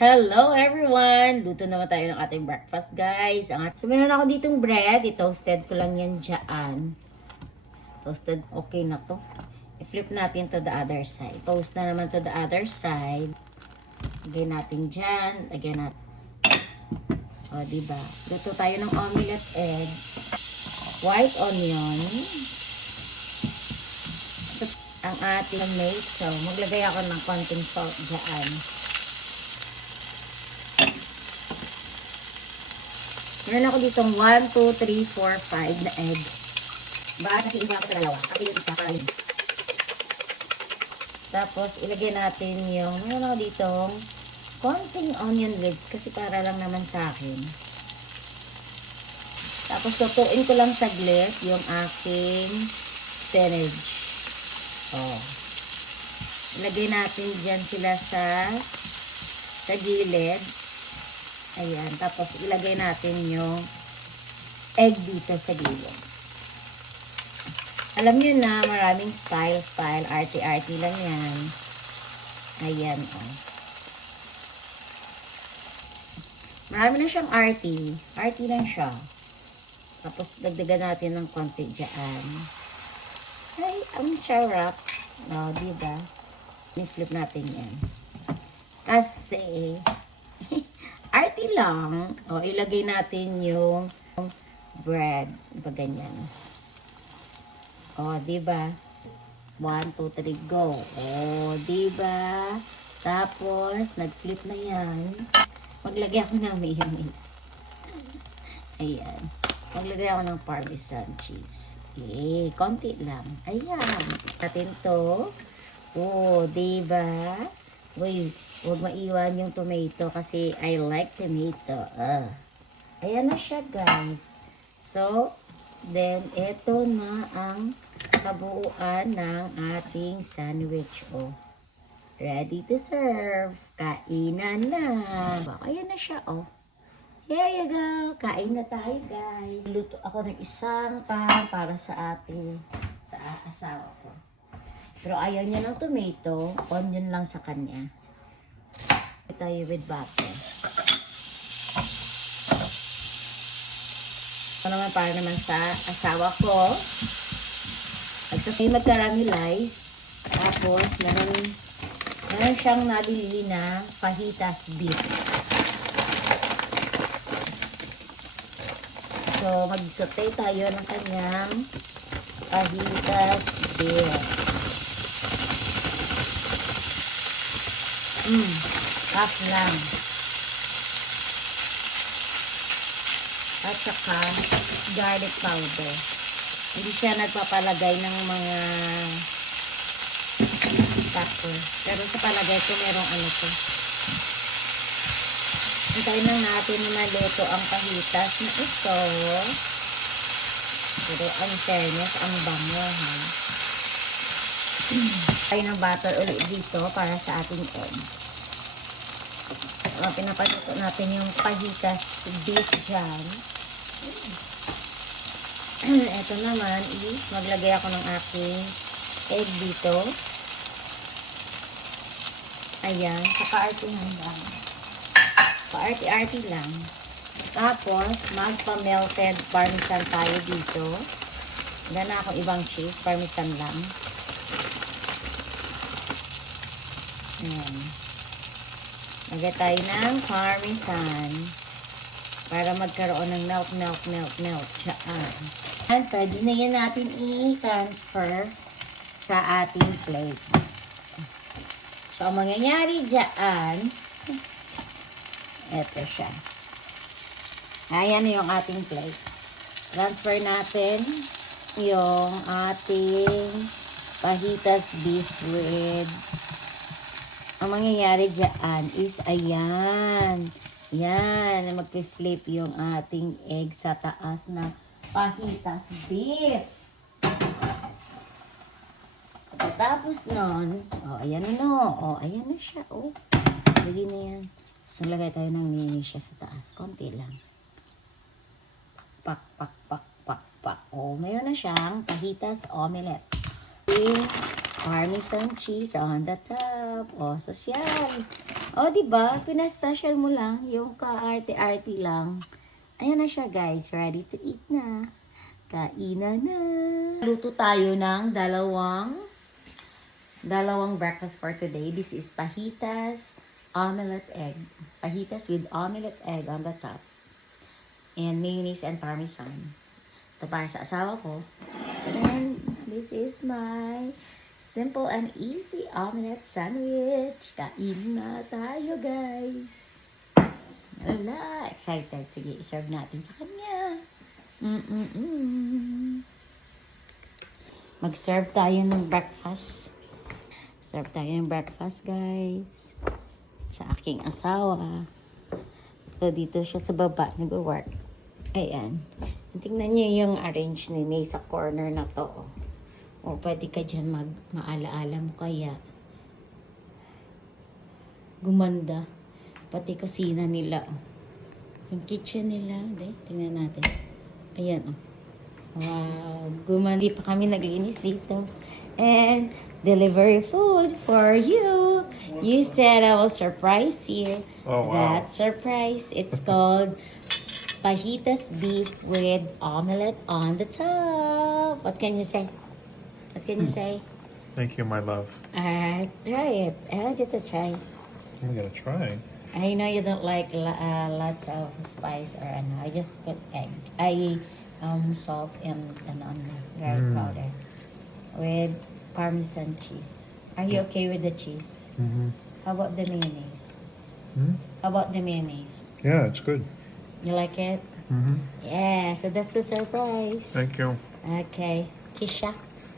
Hello everyone! Luto naman tayo ng ating breakfast guys. So meron ako ditong bread. I-toasted ko lang yan dyan. Toasted, okay na to. I-flip natin to the other side. Toast na naman to the other side. Lagyan natin dyan. Lagyan natin. O, diba? Luto tayo ng omelette egg. White onion. Ang ating tomato. Maglagay ako ng konting salt dyan. Meron ako ditong 1, 2, 3, 4, 5 na egg. Bakit nakiiba ako sa dalawa? Ako yung isa para yun. Tapos, ilagay natin yung, meron ako ditong konting onion leaves kasi para lang naman sa akin. Tapos, tutuin ko lang saglit yung aking spinach. Oh. Ilagay natin dyan sila sa gilid. Ayan. Tapos, ilagay natin yung egg dito sa gilid. Alam nyo na, maraming style. Arty-arty lang yan. Ayan, oh. Marami na siyang arty. Arty lang siya. Tapos, dagdagan natin ng konti dyan. Ay, ang sarap. Oh, diba? I-flip natin yan. Kasi, arty lang. O, ilagay natin yung bread. Diba ganyan? O, diba? 1, 2, 3, go. O, diba? Tapos, nag-flip na yan. Maglagay ako ng mayonnaise. Ayan. Maglagay ako ng parmesan cheese. Eh, konti lang. Ayan. Natin to. O, diba? Uy, huwag maiwan yung tomato kasi I like tomato. Ayan na siya, guys. So, then, ito na ang kabuuan ng ating sandwich. Oh, ready to serve. Kainan na. Ayan na siya, oh. Here you go. Kain na tayo, guys. Luto ako ng isang pan para sa asawa ko. Pero ayaw niya ng tomato. Onion lang sa kanya. Tayo with butter. Ito naman para naman sa asawa ko. At kasi mag-caramelize. Tapos, meron siyang nabili na fajitas beef. So, mag-saute tayo ng kanyang fajitas beef. Half lang. At saka garlic powder. Hindi siya nagpapalagay ng mga pepper. Pero sa palagay ko merong ano to. Hintayin lang natin na maluto ang fajitas na ito. Pero ang fairness, ang bango, ha. Tayo ng butter ulit dito para sa ating egg. Pinapaluto natin yung fajitas beef dyan. Ito naman, maglagay ako ng aking egg dito. Ayan, saka-artihan lang. Pa-arty-arty lang. Tapos, magpa-melted parmesan tayo dito. Wala na akong ibang cheese, parmesan lang. Ayan. Lagay tayo ng parmesan para magkaroon ng melt. Diyan. And pwede na yan natin i-transfer sa ating plate. So, ang mangyayari dyan, eto siya. Ayan na yung ating plate. Transfer natin yung ating fajitas beef with. Ang mangyayari dyan is, ayan. Yan. Mag-flip yung ating egg sa taas na fajitas beef. Tapos nun, ayan na no. Ayan na siya, Lagi na yan. So, lagay tayo ng mayonnaise siya sa taas. Konti lang. Pak. Mayroon na siyang fajitas omelette. Parmesan cheese on the top. O, sosyal. O, diba? Pina-special mo lang. Yung ka-arte-arte lang. Ayan na siya, guys. Ready to eat na. Kainan na. Luto tayo ng dalawang breakfast for today. This is fajitas, omelette egg. Fajitas with omelette egg on the top. And mayonnaise and parmesan. Ito para sa asawa ko. And this is my simple and easy omelette sandwich. Kain na tayo, guys. Ala, excited. Sige, iserve natin sa kanya. Mag-serve tayo ng breakfast. Serve tayo ng breakfast, guys. Sa aking asawa. So, dito siya sa baba, nag-work. Ayan. Tingnan niyo yung arrange ni May sa corner na to. O, pwede ka dyan maalaala mo kaya. Gumanda. Pati kusina nila. Yung kitchen nila. Tingnan natin. Ayan, oh. Wow. Gumanda. Di pa kami naglinis dito. And, delivery food for you. You said I will surprise you. Oh, wow. That surprise. It's called fajitas beef with omelette on the top. What can you say? What can you say? Thank you, my love. Alright, try it. I want you to try. I'm gonna try. I know you don't like lots of spice or ano. I just put egg. Salt and garlic powder with Parmesan cheese. Are you okay with the cheese? Mm-hmm. How about the mayonnaise? How about the mayonnaise? Yeah, it's good. You like it? Mm-hmm. Yeah, so that's the surprise. Thank you. Okay. Kisha.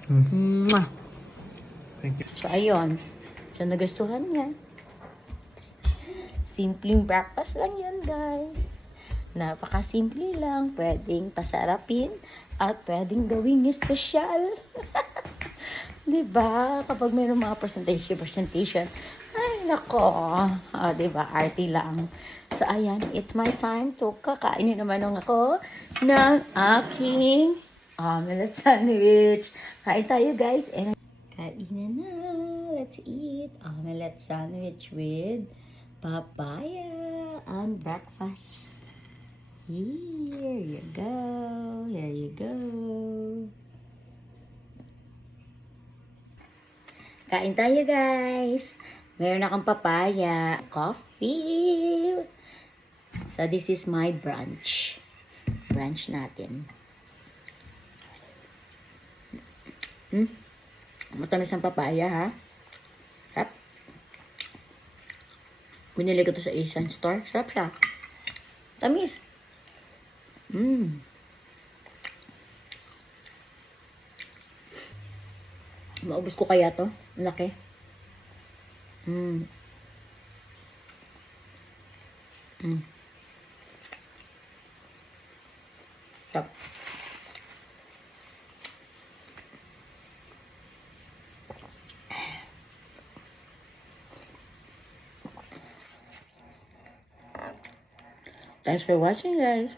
Mm. Mwah. Thank you. So, ayun. So, nagustuhan niya. Simpleng breakfast lang yan, guys. Napaka-simple lang. Pwedeng pasarapin at pwedeng gawing espesyal. Diba? Kapag mayroong mga presentation, ay, nako. Diba? Arty lang. So, ayan. It's my time to kakainin naman ako ng aking omelette sandwich. Kain tayo, guys. And kainan na. Let's eat omelette sandwich with papaya and breakfast. Here you go. Here you go. Kain tayo, guys. Meron akong papaya. Coffee. So, this is my brunch. Brunch natin. Matamis ang papaya, ha? Sarap. Binili ko to sa Asian store. Sarap siya. Tamis. Maubos ko kaya to? Ang laki. Sarap. Thanks for watching, guys.